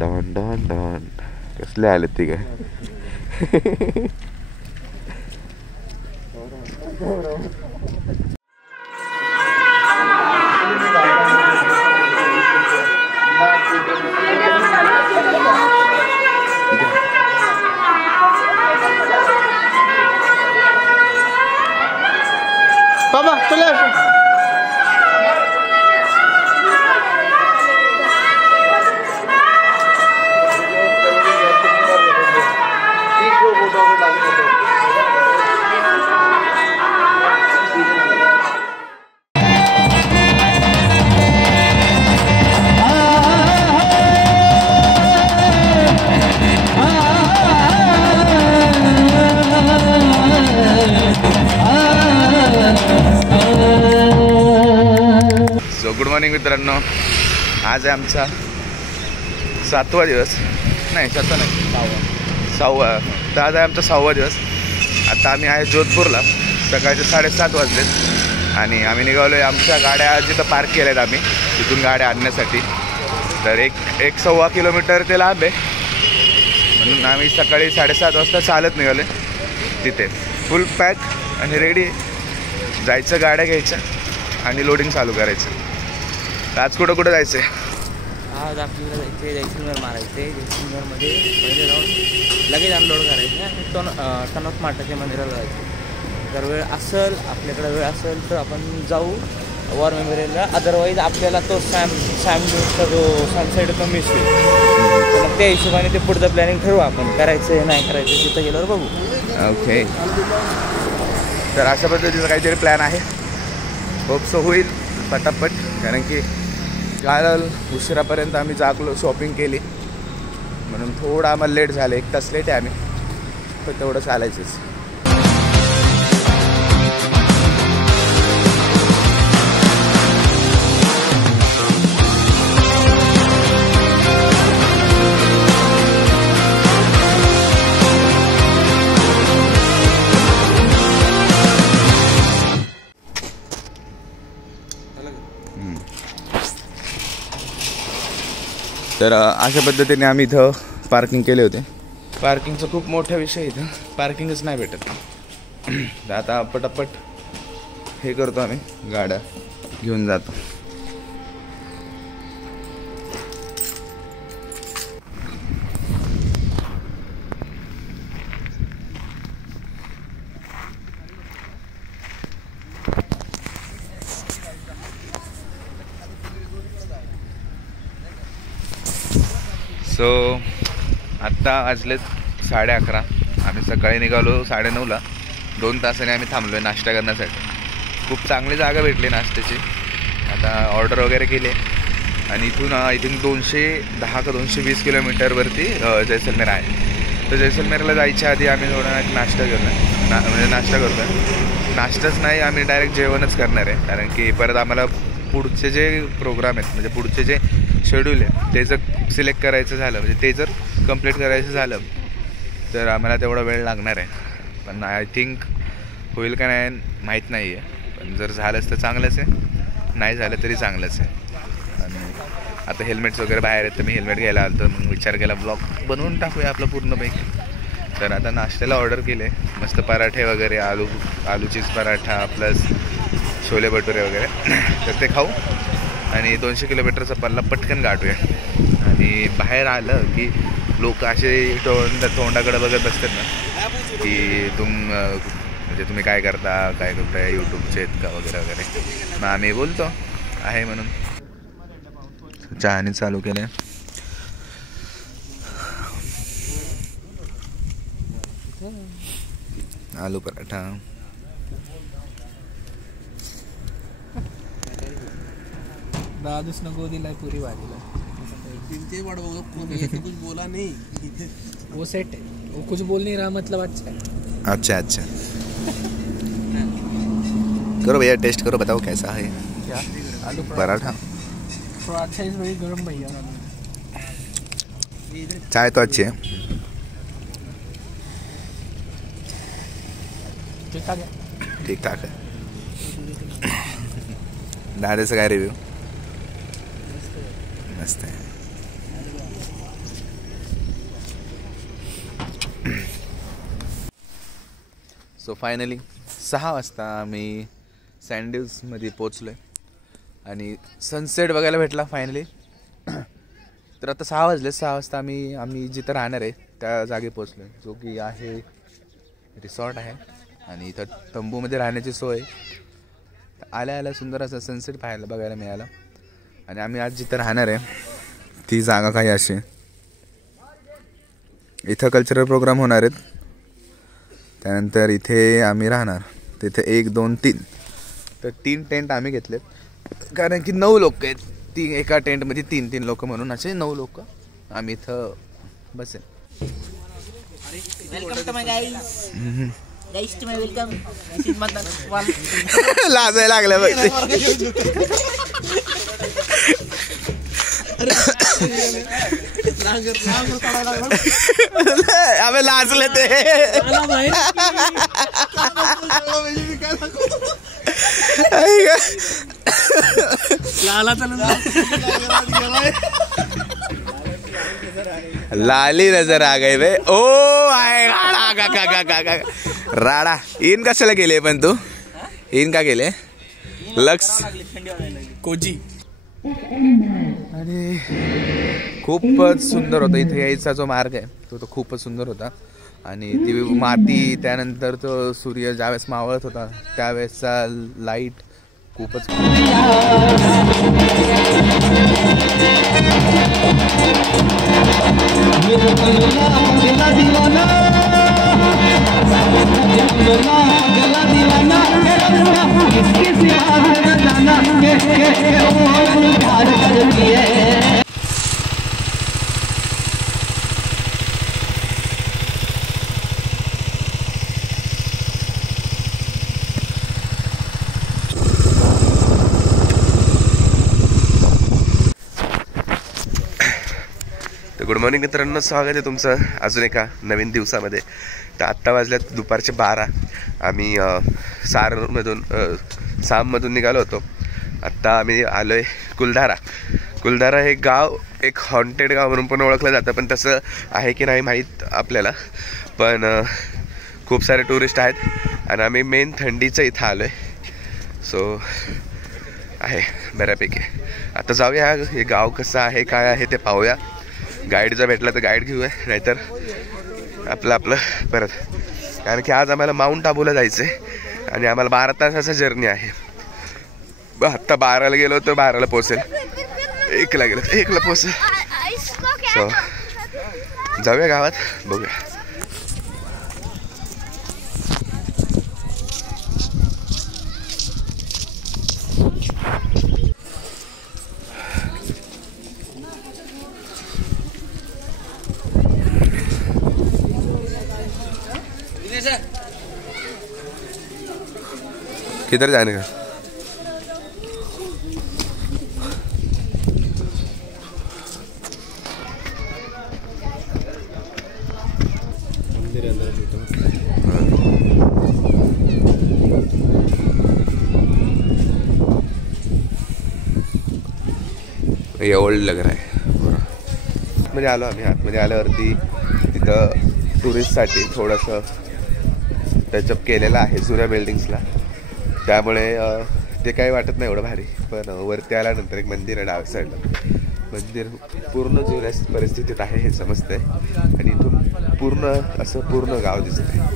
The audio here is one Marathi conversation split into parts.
डॉन डॉन डॉन कसले आले ते काय. बाबा चले गुड मॉर्निंग मित्रांनो. आज आहे आमचा 7वा दिवस, नाही 7वा नाही 6वा. तर आज आहे आमचा 6वा दिवस. आता आम्ही आहे जोधपूरला. सकाळचे 7:30 वाजलेत आणि आम्ही निघालो आहे. आमच्या गाड्या जिथं पार्क केल्या आहेत आम्ही, तिथून गाड्या आणण्यासाठी. तर एक 1.25 किलोमीटर ते लांब आहे, म्हणून आम्ही सकाळी 7:30 वाजता चालत निघालो आहे. तिथे फुल पॅक आणि रेडी जायचं, गाड्या घ्यायच्या आणि लोडिंग चालू करायचं. आज कुठं कुठं जायचं आहे? आज आपल्याला जायचं जयसिंगपूर मारायचं आहे. जयसिंगपूरमध्ये पहिले जाऊन लगेच अनलोड करायचं आणि टन ऑफ माटाच्या मंदिराला जायचं. जर वेळ असेल, आपल्याकडे वेळ असेल तर आपण जाऊ वॉर मेमोरियलला. अदरवाईज आपल्याला तो सॅमचा जो सनसेट तो मिस होईल. तर मग त्या हिशोबाने ते पुढचं प्लॅनिंग ठरवू आपण, करायचं आहे नाही करायचं तिथं गेल्यावर बघू. ओके. तर अशा पद्धतीचा काहीतरी प्लॅन आहे. होप सो होईल पटापट, कारण की काल उशिरापर्यंत आम्ही जागलो, शॉपिंग केली, म्हणून थोडं आम्हाला लेट झालं. 1 तास लेट आहे आम्ही, पण तेवढं चालायचंच. तर अशा पद्धतीने आम्ही इथं पार्किंग केले होते. पार्किंगचा खूप मोठा विषय इथं, पार्किंगच नाही भेटत. तर आता पटापट हे करतो, आम्ही गाड्या घेऊन जातो. सो आत्ता वाजलेत 11:30. आम्ही सकाळी निघालो 9:30ला. 2 तासाने आम्ही थांबलो आहे नाश्ता करण्यासाठी. खूप चांगली जागा भेटली नाश्त्याची. आता ऑर्डर वगैरे केली आणि इथून आय थिंक 210 का 220 किलोमीटरवरती जैसलमेर आहे. तर जैसलमेरला जायच्या आधी आम्ही थोडा नाश्ता करणार, म्हणजे नाश्ता करतो आहे. नाश्ताच नाही, आम्ही डायरेक्ट जेवणच करणार आहे. कारण की परत आम्हाला पुढचे जे प्रोग्राम आहेत, म्हणजे पुढचे जे शेड्यूल आहे ते जर सिलेक्ट करायचं झालं, म्हणजे ते जर कंप्लीट करायचं झालं तर आम्हाला तेवढा वेळ लागणार आहे. पण आय थिंक होईल का नाही माहीत नाही आहे. पण जर झालंच तर चांगलंच आहे, नाही झालं तरी चांगलंच आहे. आणि आता हेल्मेट्स वगैरे बाहेर आहेत, तर मी हेल्मेट घ्यायला आलो. तर मग विचार केला ब्लॉग बनवून टाकूया आपलं पूर्णपैकी. तर आता नाश्त्याला ऑर्डर केले मस्त पराठे वगैरे, आलू चीज पराठा प्लस छोले भटुरे वगैरे. तर ते खाऊ आणि 200 किलोमीटरचा पल्ला पटकन गाठूया. आणि बाहेर आलं की लोक असे तोंडाकडे बघत बसतात ना, की म्हणजे तुम्ही काय करताय, यूट्यूबचे आहेत का वगैरे वगैरे. मग आम्ही बोलतो आहे म्हणून. चहाने चालू केलं. आलू पराठा, दादूस नको दिलाय पुरी भाजीला. कुछ बोला नहीं, वो सेट है, वो कुछ बोल नहीं रहा, मतलब अच्छा अच्छा. करो भैया, टेस्ट करो, बताओ कैसा है. क्या आलू पराठा थोड़ा अच्छा है, इसमें गर्म भैया. चाय तो अच्छी है. ठीक ठाक है. दादाचा काय रिव्ह्यू? मस्त आहे. सो फायनली 6 वाजता आम्ही सँडल्समध्ये पोचलो आहे आणि सनसेट बघायला भेटला फायनली. तर आता 6 वाजले. 6 वाजता आम्ही जिथं राहणार आहे त्या जागी पोचलो आहे, जो की आहे रिसॉर्ट आहे आणि इथं तंबूमध्ये राहण्याची सोय. आल्या सुंदर असं सनसेट बघायला मिळाला. आणि आम्ही आज जिथं राहणार आहे ती जागा काही अशी. इथं कल्चरल प्रोग्राम होणार आहेत. त्यानंतर इथे आम्ही राहणार. तिथे 1 2 3 तर 3 टेंट आम्ही घेतलेत, कारण की 9 लोक आहेत. एका टेंटमध्ये 3 लोक म्हणून असे 9 लोक आम्ही इथं बसेल. Welcome to my guys. Guys to my welcome. लाजायला लागलं बघ. आम्ही लाजले ते. लाली नजर आ गई बे. ओ आय राडा. इन कशाला गेले पण तू? इन का गेले? Lux Cozi. आणि खूपच सुंदर होता. इथे यायचा जो मार्ग आहे तो खूपच सुंदर होता. आणि ती माती, त्यानंतर तो सूर्य ज्यावेळेस मावळत होता त्यावेळेसचा लाईट खूपच. गुड मॉर्निंग मित्रांनो, स्वागत आहे तुमचं अजून एका नवीन दिवसामध्ये. तर आत्ता वाजल्यात दुपारचे 12. आम्ही साममधून निघालो होतो. आत्ता आम्ही आलो आहे कुलधारा. कुलधारा हे गाव एक हॉन्टेड गाव म्हणून पण ओळखलं जातं, पण तसं आहे की नाही माहीत आपल्याला. पण खूप सारे टुरिस्ट आहेत आणि आम्ही मेन थंडीचं इथं आलो आहे. सो आहे बऱ्यापैकी. आता जाऊया हे गाव कसं आहे काय आहे ते पाहूया. गाईड जर भेटला तर गाईड घेऊया, नाहीतर आपलं परत. कारण की आज आम्हाला माउंट आबूला जायचं आहे आणि आम्हाला 12 तासाचा जर्नी आहे. आत्ता 12ला गेलो तर 12ला पोहोचेल. 1ला गेलो तर 1ला पोहोचेल. सो जाऊया गावात, बघूया. किधर जाने का? ये ओल्ड लग रहा है. आतमध्ये आलो आम्ही. आतमध्ये आल्यावरती तिथं टुरिस्टसाठी थोडंसं टचअप केलेलं आहे जुन्या बिल्डिंग्सला. त्यामुळे ते काही वाटत नाही एवढं भारी. पण वरती आल्यानंतर एक मंदिर आहे डाव्या साईडला. मंदिर पूर्ण जुन्या परिस्थितीत आहे हे समजतंय. आणि इथून पूर्ण गाव दिसतंय.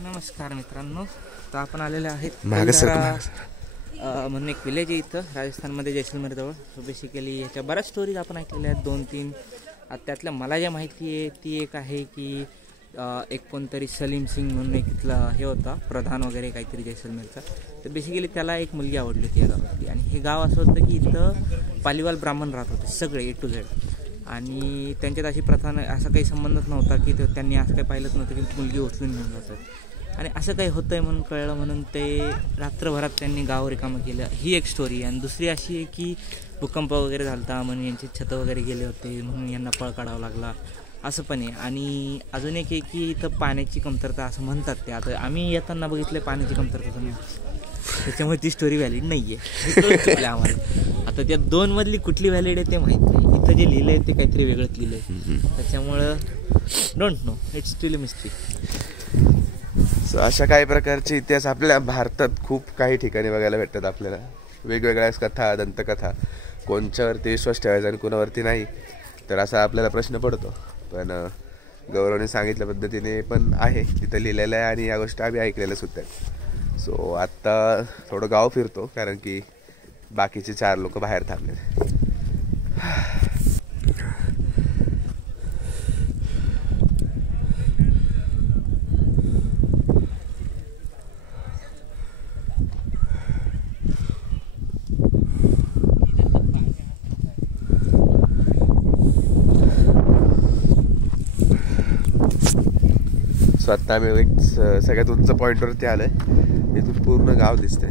नमस्कार मित्रांनो, तर आपण आलेले आहेत म्हणून एक विलेज आहे इथं राजस्थानमध्ये, जैसलमेर जवळ. सो बेसिकली ह्याच्या बऱ्याच स्टोरीज आपण ऐकलेल्या आहेत, 2-3. त्यातल्या मला ज्या माहिती आहे ती एक आहे की एक कोणतरी सलीम सिंग म्हणून एक इथला हे होता प्रधान वगैरे काहीतरी जैसलमेरचा. तर बेसिकली त्याला एक मुलगी आवडली होती या गावातली. आणि हे गाव असं होतं की इथं पालीवाल ब्राह्मण राहत होते सगळे A to Z. आणि त्यांच्यात अशी प्रथा असा काही संबंधच नव्हता की त्यांनी असं काही पाहिलंच नव्हतं की मुलगी उचलून घेऊन जातात. आणि असं काही होतं आहे म्हणून कळलं, म्हणून ते रात्रभरात त्यांनी गाव रिकामं केलं. ही एक स्टोरी. आणि दुसरी अशी आहे की भूकंप वगैरे झाला होता म्हणून यांची छतं वगैरे गेले होते म्हणून यांना पळ काढावा लागला. असं पण आहे. आणि अजून एक आहे की इथं पाण्याची कमतरता असं म्हणतात ते. आता आम्ही येताना बघितलं पाण्याची कमतरता तर त्याच्यामुळे ती स्टोरी व्हॅलिड नाही आहे आम्हाला. आता त्या 2 मधली कुठली व्हॅलिड आहे ते माहीत नाही. इथं जे लिहिलं आहे ते काहीतरी वेगळंच लिहिलं आहे, त्याच्यामुळं don't know, it's steel a mystery. So अशा काही प्रकारचे इतिहास आपल्या भारतात खूप काही ठिकाणी बघायला भेटतात आपल्याला. वेगवेगळ्या कथा, दंतकथा, कोणच्यावरती विश्वास ठेवायचा आणि कोणावरती नाही, तर असा आपल्याला प्रश्न पडतो. पण गौरवने सांगितल्या पद्धतीने पण आहे तिथं लिहिलेलं आहे आणि या गोष्टी आम्ही ऐकलेल्या सुद्धा आहेत. सो आत्ता थोडं गाव फिरतो कारण की बाकीचे 4 लोक बाहेर थांबले. सो आत्ता आम्ही एक सगळ्यात उंच पॉईंटवरती आलो आहे. इथून पूर्ण गाव दिसतंय.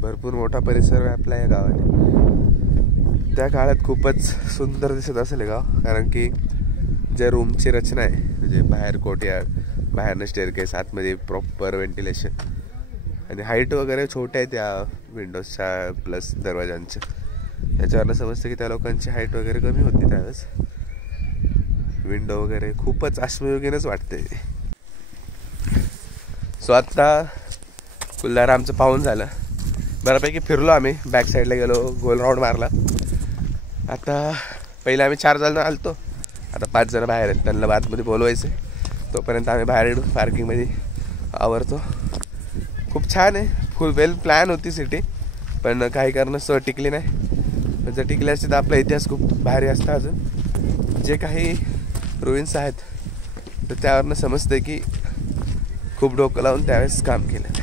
भरपूर मोठा परिसर व्यापला आहे गावाने. त्या काळात खूपच सुंदर दिसत असेल हे गाव, कारण की ज्या रूमची रचना आहे म्हणजे बाहेर कोर्टयार्ड, बाहेरनं स्टेअरकेस, आतमध्ये प्रॉपर व्हेंटिलेशन आणि हाईट वगैरे छोट्या आहे त्या विंडोजच्या प्लस दरवाजांच्या. याच्यावरनं समजतं की त्या लोकांची हाईट वगैरे कमी होती त्यावेळेस. विंडो वगैरे खूपच अश्मयुगीनच वाटते. सो आत्ता कुल्हारा आमचं पाहून झालं, बऱ्यापैकी फिरलो आम्ही. बॅक साईडला गेलो, गोल राऊंड मारला. आता पहिले आम्ही 4 जण आलतो, आता 5 जण बाहेर आहेत. त्यांना बातमध्ये बोलवायचं आहे, तोपर्यंत आम्ही बाहेर येऊ, पार्किंगमध्ये आवरतो. खूप छान आहे, फुल वेल प्लॅन होती सिटी, पण काही कारणास्तव टिकली नाही. पण जर टिकली असती तर आपला इतिहास खूप भारी असता. अजून जे काही रुईन्स आहेत तर त्यावरनं समजतं की खूप डोकं लावून त्यावेळेस काम केलं.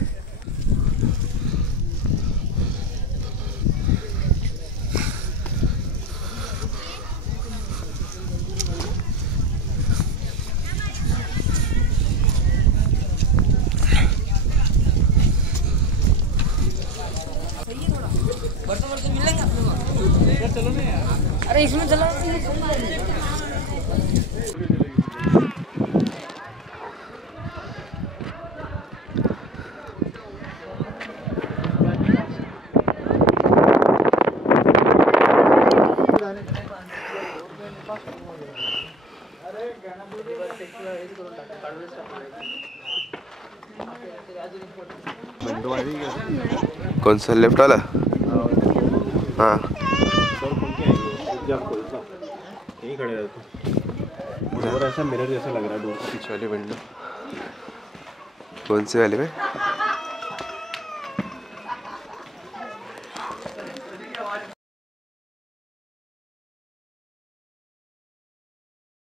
अरे इसमें चला कोणसा लेफ्ट वाला? हाँ और ऐसा मिरर जैसा लग रहा है डोर के पीछे वाली विंडो. कौन से वाले में?